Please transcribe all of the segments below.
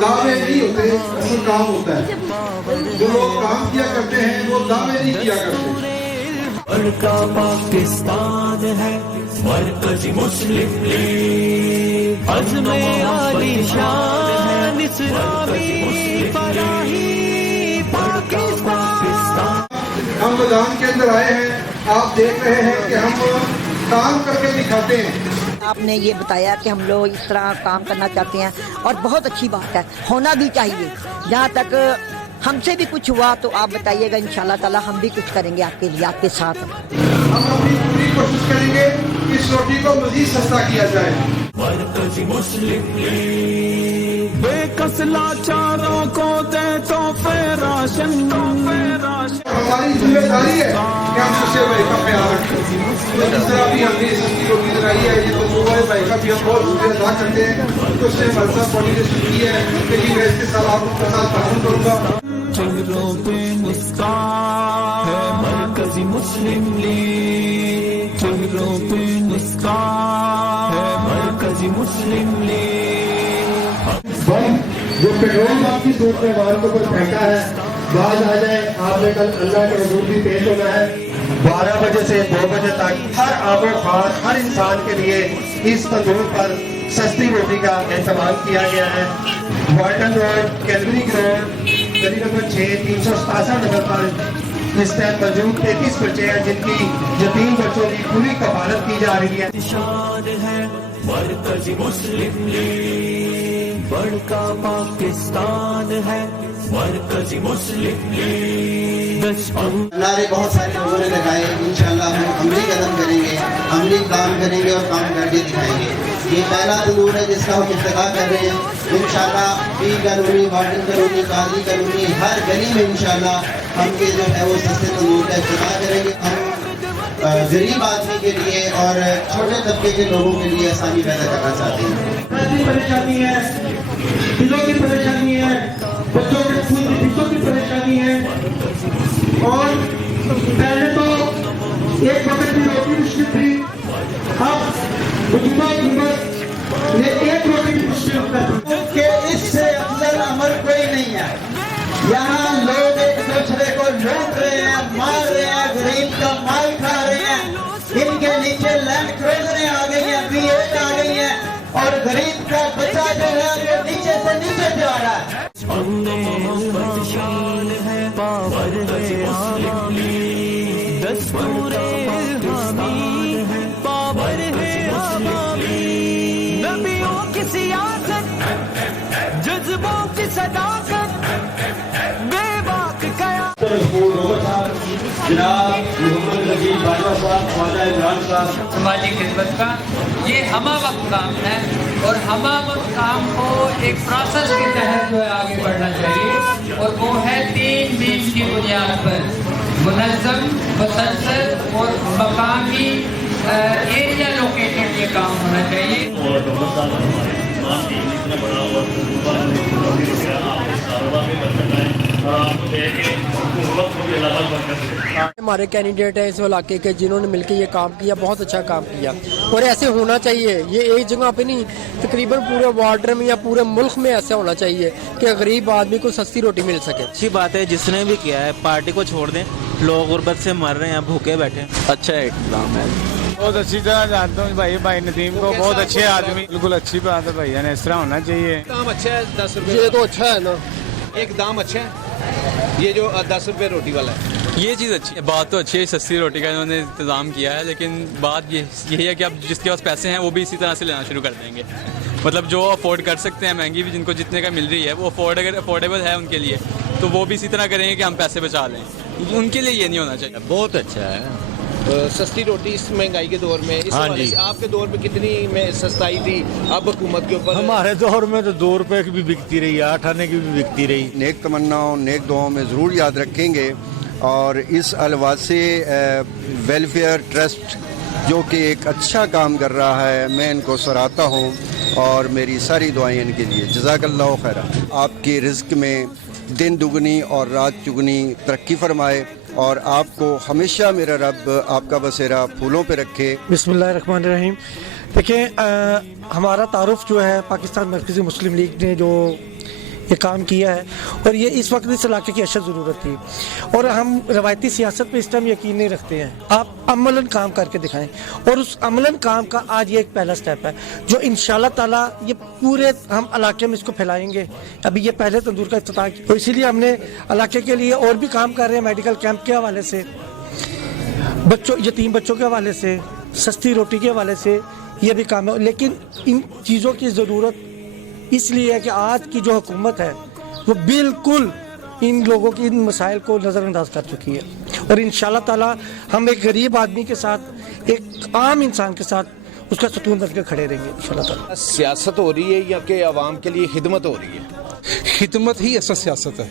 दावे नहीं होते, असल काम होता है। जो लोग काम किया करते हैं वो दावे नहीं किया करते। का पाकिस्तान है मरकज़ी मुस्लिम लीग अज़्मे आलीशान इस्लामी फलाही पाकिस्तान। हम मैदान के अंदर आए हैं, आप देख रहे हैं कि हम काम करके दिखाते हैं। आपने ये बताया कि हम लोग इस तरह काम करना चाहते हैं और बहुत अच्छी बात है, होना भी चाहिए। जहाँ तक हमसे भी कुछ हुआ तो आप बताइएगा, इंशाल्लाह ताला हम भी कुछ करेंगे आपके लिए, आपके साथ। हम अपनी पूरी कोशिश करेंगे कि इस रोटी को मजीद सस्ता किया जाए। मरकज़ी मुस्लिम लीग बेकस लाचारों को दे तोहफे राशन। हमारी जिम्मेदारी है कि हम सस्ते भाई का ख्याल रखें। जिस तरह भी हमने सस्ती रोटी लगाई है, ये तो मोबाइल भाई का भी हम बहुत शुक्रिया अदा करते हैं। तो उसने हमारे साथ बड़ी ने शुक्रिया है, लेकिन मैं इसके साथ आपके साथ ताउन करूँगा। चेहरों पे मुस्कान है मरकज़ी मुस्लिम लीग, चेहरों पे मुस्कान है मरकज़ी मुस्लिम लीग। जो पेट्रोल आपकी सूट में वालों को फेंका है, बाज आ जाए। आपने कल अल्लाह के रसूल भी पेश होना है 12 बजे से 2 बजे तक। हर आमो खास हर इंसान के लिए इस तंदूर पर सस्ती रोटी का इंतजाम किया गया है। वाल्टन रोड, कैलवरी रोड, गली नंबर 6, 367 नंबर पर इस टाइम मौजूद 33 बच्चे हैं जिनकी यतीम बच्चों की पूरी कफालत की जा रही है। निशान है मरकज़ी मुस्लिम लीग, बड़का पाकिस्तान है मरकज़ी मुस्लिम लीग। नारे बहुत सारे लोगों ने लगाए। इंशाल्लाह हम अमली कदम करेंगे, अमली काम करेंगे और काम करके दिखाएंगे। ये पहला तंदूर है जिसका हम इफ्तिताह कर रहे हैं। इंशाल्लाह पी कॉलोनी, वार्डन कॉलोनी, काजी कॉलोनी, हर गली में इंशाल्लाह हम ये जो है वो सस्ते तंदूर का इफ्तिताह करेंगे। हम गरीब आदमी के लिए और छोटे तबके के लोगों के लिए आसानी पैदा करना चाहते हैं। परेशानी है, दिलों की परेशानी है, बच्चों के स्कूल की फीसों की परेशानी है। और पहले तो एक वक्त की रोटी मुश्किल थी, अब ये एक रोटी की मुश्किल कि इससे अफजल अमल कोई नहीं है। यहाँ लोग एक दूसरे को लूट रहे हैं, मार रहे हैं, गरीब का माल खा रहे हैं। इनके नीचे लैंड क्रूजरें आ गई हैं, V8 आ गई हैं और गरीब का बच्चा जो है वो नीचे से नीचे पे आ रहा है। नबियों की सियासत, जज्बों की सदाकत, बेबाक कया। जनाब मोहम्मद रजीब बाजवा साहब, ख्वाजा इमरान साहब। समाजी खिदमत का ये हमा वक्त काम है और हमा वक्त काम को एक प्रोसेस के तहत जो है आगे बढ़ना चाहिए। और वो है 3 मील की बुनियाद पर मुनज़्ज़म, मुसलसल और मकामी एरिया लोकेटेड ये काम होना चाहिए। हमारे कैंडिडेट हैं इस इलाके के जिन्होंने मिलकर ये काम किया, बहुत अच्छा काम किया और ऐसे होना चाहिए। ये एक जगह पे नहीं, तकरीबन पूरे वार्ड में या पूरे मुल्क में ऐसा होना चाहिए कि गरीब आदमी को सस्ती रोटी मिल सके। अच्छी बात है, जिसने भी किया है पार्टी को छोड़ दें। लोग गुर्बत से मर रहे हैं, भूखे बैठे। अच्छा इक़दाम है, बहुत अच्छी तरह जानता हूँ भाई नदीम को, बहुत अच्छे आदमी। बिल्कुल अच्छी बात है भैया ने, इस तरह होना चाहिए। दाम अच्छा है 10 रुपये, ये तो अच्छा है ना, एक दाम अच्छा है। ये जो 10 रुपये रोटी वाला है, ये चीज़ अच्छी है। बात तो अच्छी है, सस्ती रोटी का इन्होंने इंतज़ाम किया है, लेकिन बात यही है कि अब जिसके पास पैसे हैं वो भी इसी तरह से लेना शुरू कर देंगे। मतलब जो अफोर्ड कर सकते हैं, महंगी भी जिनको जितने का मिल रही है वो अफोर्डेबल है उनके लिए, तो वो भी इसी तरह करेंगे कि हम पैसे बचा लें। उनके लिए ये नहीं होना चाहिए। बहुत अच्छा है। सस्ती रोटी इस महंगाई के दौर में, इस हवाले से आपके दौर में कितनी में सस्ताई थी अब हुकूमत के ऊपर? हमारे दौर में तो 2 रुपए की भी बिकती रही, 8 आने की भी बिकती रही। नेक तमन्नाओं, नेक दुआओं में ज़रूर याद रखेंगे। और इस अलवासे वेलफेयर ट्रस्ट जो कि एक अच्छा काम कर रहा है, मैं इनको सराहता हूँ और मेरी सारी दुआएं इनके लिए। जज़ाकल्लाहु खैरा। आपके रिज़्क़ में दिन दुगनी और रात चुगनी तरक्की फरमाए और आपको हमेशा मेरा रब आपका बसेरा फूलों पे रखे। बिस्मिल्लाहिर्रहमानिर्रहीम। देखिए, हमारा तारुफ जो है पाकिस्तान मरकज़ी मुस्लिम लीग ने जो ये काम किया है, और ये इस वक्त इस इलाके की अशद ज़रूरत थी। और हम रवायती सियासत पे इस टाइम यकीन नहीं रखते हैं, आप अमलन काम करके दिखाएं, और उस अमलन काम का आज ये एक पहला स्टेप है जो इंशाल्लाह ताला ये पूरे हम इलाके में इसको फैलाएंगे। अभी ये पहले तंदूर का इफ्तिताह किया, तो इसीलिए हमने इलाके के लिए और भी काम कर रहे हैं, मेडिकल कैंप के हवाले से, यतीम बच्चों के हवाले से, सस्ती रोटी के हवाले से, ये भी काम है। लेकिन इन चीज़ों की ज़रूरत इसलिए है कि आज की जो हुकूमत है वो बिल्कुल इन लोगों की इन मसाइल को नज़रअंदाज कर चुकी है, और इंशाल्लाह ताला हम एक गरीब आदमी के साथ, एक आम इंसान के साथ उसका सुकून बन के खड़े रहेंगे इंशाल्लाह ताला। सियासत हो रही है या कि आवाम के लिए खिदमत हो रही है? खिदमत ही असल सियासत है।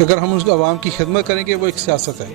अगर हम उस आवाम की खिदमत करेंगे वो एक सियासत है,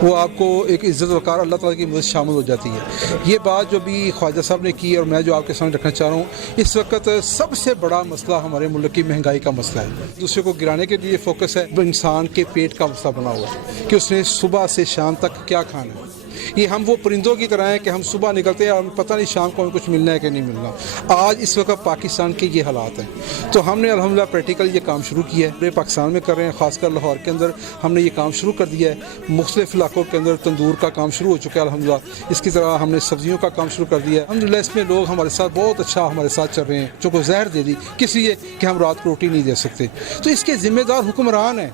वो आपको एक इज़्ज़त वक़ार अल्लाह ताला की मदद शामिल हो जाती है। ये बात जो भी ख्वाजा साहब ने की और मैं जो आपके सामने रखना चाह रहा हूँ, इस वक्त सबसे बड़ा मसला हमारे मुल्क की महंगाई का मसला है। दूसरे को गिराने के लिए फोकस है, वो इंसान के पेट का मसला बना हुआ है कि उसने सुबह से शाम तक क्या खाना है। ये हम वो परिंदों की तरह हैं कि हम सुबह निकलते हैं और पता नहीं शाम को हमें कुछ मिलना है कि नहीं मिलना। आज इस वक्त पाकिस्तान के ये हालात हैं, तो हमने अल्हम्दुलिल्लाह प्रैक्टिकल ये काम शुरू किया है, पूरे पाकिस्तान में कर रहे हैं, ख़ासकर लाहौर के अंदर हमने ये काम शुरू कर दिया है। मुख्तलिफ इलाकों के अंदर तंदूर का काम शुरू हो चुका है अल्हम्दुलिल्लाह। इसकी तरह हमने सब्जियों का काम शुरू कर दिया है अल्हम्दुलिल्लाह। इसमें लोग हमारे साथ बहुत अच्छा हमारे साथ चल रहे हैं, जो को जहर दे दी किस लिए कि हम रात को रोटी नहीं दे सकते। तो इसके ज़िम्मेदार हुक्मरान हैं।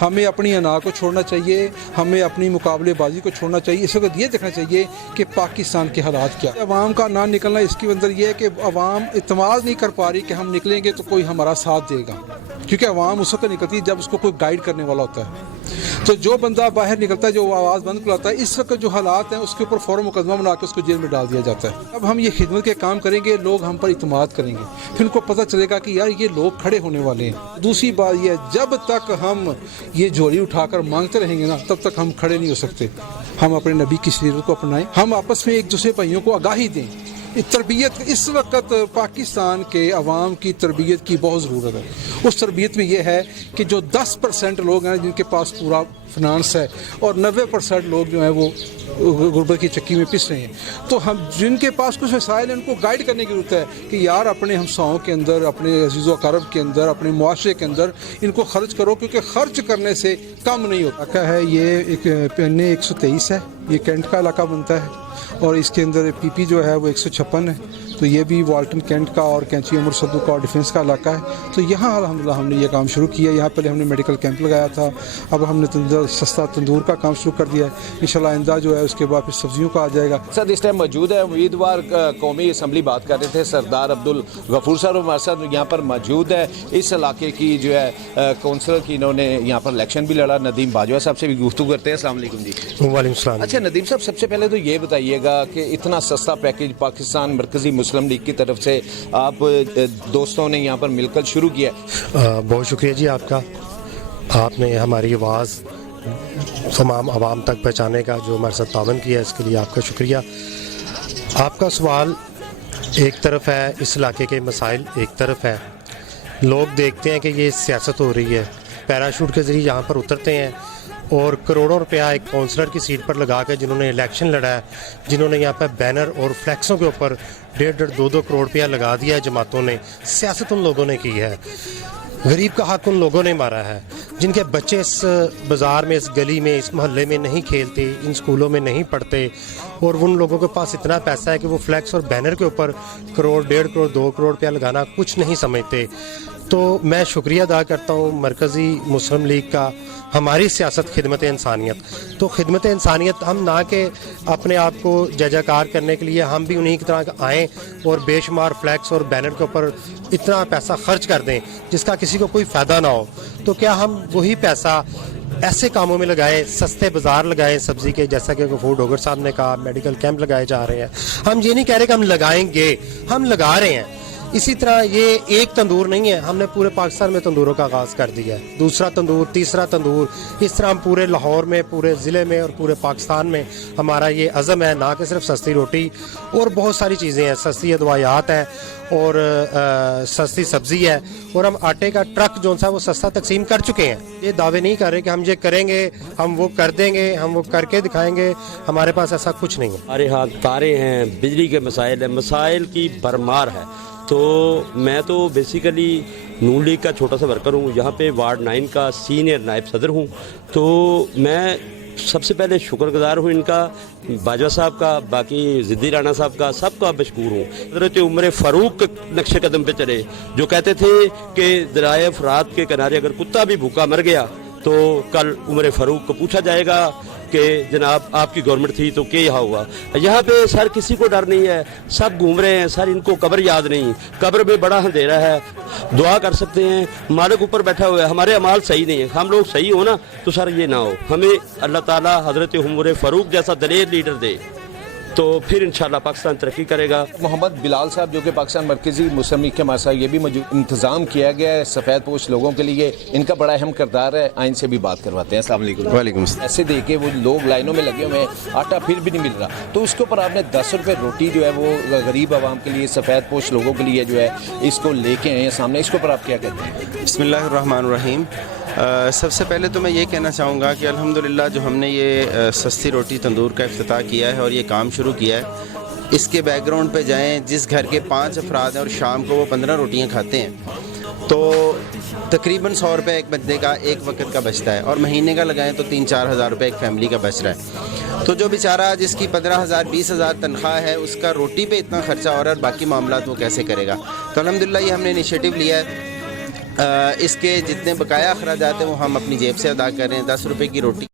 हमें अपनी अना को छोड़ना चाहिए, हमें अपनी मुकाबलेबाजी को छोड़ना चाहिए। इस वक्त ये देखना चाहिए कि पाकिस्तान के हालात क्या है। अवाम का ना निकलना इसके अंदर ये है कि अवाम इत्मीनान नहीं कर पा रही कि हम निकलेंगे तो कोई हमारा साथ देगा, क्योंकि अवाम उस वक्त निकलती है जब उसको कोई गाइड करने वाला होता है। तो जो बंदा बाहर निकलता है, जो आवाज़ बंद करता है, इस वक्त जो हालात हैं उसके ऊपर फ़ौरन मुकदमा बना के उसको जेल में डाल दिया जाता है। अब हम ये खिदमत के काम करेंगे, लोग हम पर इत्मीनान करेंगे, फिर उनको पता चलेगा कि यार ये लोग खड़े होने वाले हैं। दूसरी बात यह है, जब तक हम ये झोली उठाकर मांगते रहेंगे ना, तब तक हम खड़े नहीं हो सकते। हम अपने नबी की सीरत को अपनाएं, हम आपस में एक दूसरे भाइयों को आगाही दें। तरबियत इस वक्त पाकिस्तान के अवाम की तरबियत की बहुत ज़रूरत है। उस तरबियत में यह है कि जो 10% लोग हैं जिनके पास पूरा फिनांस है और 90% लोग जो हैं वो गुर्बत की चक्की में पिस रहे हैं, तो हम जिनके पास कुछ वसाइल हैं उनको गाइड करने की ज़रूरत है कि यार अपने हमसाओं के अंदर, अपने अजीज़ व अक़ारब के अंदर, अपने मुआशरे के अंदर इनको खर्च करो, क्योंकि खर्च करने से कम नहीं होता है। ये एक PNA 123 है, ये कैंट का इलाका बनता है, और इसके अंदर PP जो है वो 156 है। तो ये भी वाल्टन कैंट का और कैंची उमर सद्दू का और डिफेंस का इलाका है। तो यहाँ अल्हम्दुलिल्लाह हमने ये काम शुरू किया। यहाँ पहले हमने मेडिकल कैंप लगाया था, अब हमने सस्ता तंदूर का काम शुरू कर दिया है। इंशाल्लाह आइंदा जो है उसके बाद फिर सब्जियों का आ जाएगा। सर इस टाइम मौजूद है उम्मीदवार कौमी असम्बली बात कर रहे थे सरदार अब्दुल गफूर साहब हमारे साथ यहाँ पर मौजूद है। इस इलाके की जो है काउंसलर की इन्होंने यहाँ पर इलेक्शन भी लड़ा। नदीम बाजवा साहब से भी गुफ्तगू करते हैं। अस्सलाम वालेकुम जी। वालेकुम सलाम। अच्छा नदीम साहब, सबसे पहले तो ये बताइएगा कि इतना सस्ता पैकेज पाकिस्तान मरकज़ी मुस्लिम लीग की तरफ से आप दोस्तों ने यहाँ पर मिलकर शुरू किया। बहुत शुक्रिया जी आपका, आपने हमारी आवाज़ तमाम आवाम तक पहुँचाने का जो हमारे साथ तावन किया, इसके लिए आपका शुक्रिया। आपका सवाल एक तरफ है, इस इलाके के मसाइल एक तरफ है। लोग देखते हैं कि ये सियासत हो रही है, पैराशूट के ज़रिए यहाँ पर उतरते हैं और करोड़ों रुपया एक काउंसलर की सीट पर लगा के जिन्होंने इलेक्शन लड़ा है, जिन्होंने यहाँ पर बैनर और फ्लैक्सों के ऊपर 1.5 2 करोड़ रुपया लगा दिया है जमातों ने। सियासत उन लोगों ने की है, गरीब का हक उन लोगों ने मारा है। जिनके बच्चे इस बाज़ार में, इस गली में, इस मोहल्ले में नहीं खेलते, इन स्कूलों में नहीं पढ़ते, और उन लोगों के पास इतना पैसा है कि वो फ्लैक्स और बैनर के ऊपर करोड़, 1.5 करोड़, 2 करोड़ रुपया लगाना कुछ नहीं समझते। तो मैं शुक्रिया अदा करता हूँ मरकज़ी मुस्लिम लीग का। हमारी सियासत खिदमत इंसानियत, तो खिदमत इंसानियत हम ना कि अपने आप को जयकार करने के लिए हम भी उन्हीं की तरह आएँ और बेशुमार फ्लैक्स और बैनर के ऊपर इतना पैसा खर्च कर दें जिसका किसी को कोई फ़ायदा ना हो। तो क्या हम वही पैसा ऐसे कामों में लगाएं, सस्ते बाज़ार लगाएं सब्ज़ी के, जैसा कि गफूर डोगर साहब ने कहा, मेडिकल कैंप लगाए जा रहे हैं। हम ये नहीं कह रहे कि हम लगाएंगे, हम लगा रहे हैं। इसी तरह ये एक तंदूर नहीं है, हमने पूरे पाकिस्तान में तंदूरों का आगाज़ कर दिया है। दूसरा तंदूर, तीसरा तंदूर, इस तरह हम पूरे लाहौर में, पूरे ज़िले में और पूरे पाकिस्तान में हमारा ये अज़म है। ना कि सिर्फ सस्ती रोटी, और बहुत सारी चीज़ें हैं, सस्ती अदवायात है और सस्ती सब्ज़ी है, और हम आटे का ट्रक जो सा वो सस्ता तकसीम कर चुके हैं। ये दावे नहीं कर रहे कि हम ये करेंगे, हम वो कर देंगे, हम वो करके दिखाएंगे। हमारे पास ऐसा कुछ नहीं है। हमारे यहाँ तारे हैं, बिजली के मसाइल हैं, मसाइल की भरमार है। تو میں تو بیسیکلی نون لیگ کا چھوٹا سا ورکر ہوں، یہاں پہ وارڈ 9 کا سینئر نائب صدر ہوں. تو میں سب سے پہلے شکر گزار ہوں ان کا، باجوہ صاحب کا، باقی زدی رانا صاحب کا، سب کا مشکور ہوں. حضرت عمر فاروق کے نقش قدم پہ چلے، جو کہتے تھے کہ درائے فرات کے کنارے اگر کتا بھی بھوکا مر گیا تو کل عمر فاروق کو پوچھا جائے گا کہ جناب آپ کی گورنمنٹ تھی تو کیا یہاں ہوا. یہاں پہ سر کسی کو ڈر نہیں ہے، سب گھوم رہے ہیں سر، ان کو قبر یاد نہیں، قبر میں بڑا اندھیرا ہے. دعا کر سکتے ہیں، مالک اوپر بیٹھا ہوا ہے، ہمارے اعمال صحیح نہیں ہیں، ہم لوگ صحیح ہو نا تو سر یہ نہ ہو. ہمیں اللہ تعالیٰ حضرت عمر فاروق جیسا دلیر لیڈر دے تو پھر انشاءاللہ پاکستان ترقی کرے گا. محمد بلال صاحب جو کہ پاکستان مرکزی مسلم لیگ کے ہمارے ساتھ، یہ بھی انتظام کیا گیا ہے سفید پوش لوگوں کے لیے، ان کا بڑا اہم کردار ہے. آئین سے بھی بات کرواتے ہیں. السلام علیکم. وعلیکم السلام. ایسے دیکھے وہ لوگ لائنوں میں لگے ہوئے ہیں، آٹا پھر بھی نہیں مل رہا، تو اس کے اوپر آپ نے 10 روپے روٹی جو ہے وہ غریب عوام کے لیے، سفید پوش لوگوں کے لیے جو ہے اس کو لے کے آئے ہیں سامنے، اس کے اوپر آپ کیا کہتے ہیں؟ بسم اللہ الرحمن الرحیم. سب سے پہلے تو میں یہ کہنا چاہوں گا کہ الحمدللہ جو ہم نے یہ سستی روٹی تندور کا افتتاح کیا ہے اور یہ کام شروع کیا ہے، اس کے بیک گراؤنڈ پہ جائیں، جس گھر کے 5 افراد ہیں اور شام کو وہ 15 روٹیاں کھاتے ہیں تو تقریباً 100 روپے ایک بندے کا ایک وقت کا بچتا ہے، اور مہینے کا لگائیں تو 3-4 ہزار روپے ایک فیملی کا بچ رہا ہے. تو جو بیچارہ جس کی 15,000 20,000 تنخواہ ہے، اس کا روٹی پہ اتنا خرچہ ہو رہا ہے اور باقی معاملات وہ کیسے کرے گا؟ تو الحمدللہ یہ ہم نے انیشیٹو لیا ہے. اس کے جتنے بقایا اخراجات ہیں وہ ہم اپنی جیب سے ادا کر رہے ہیں. 10 روپے کی روٹی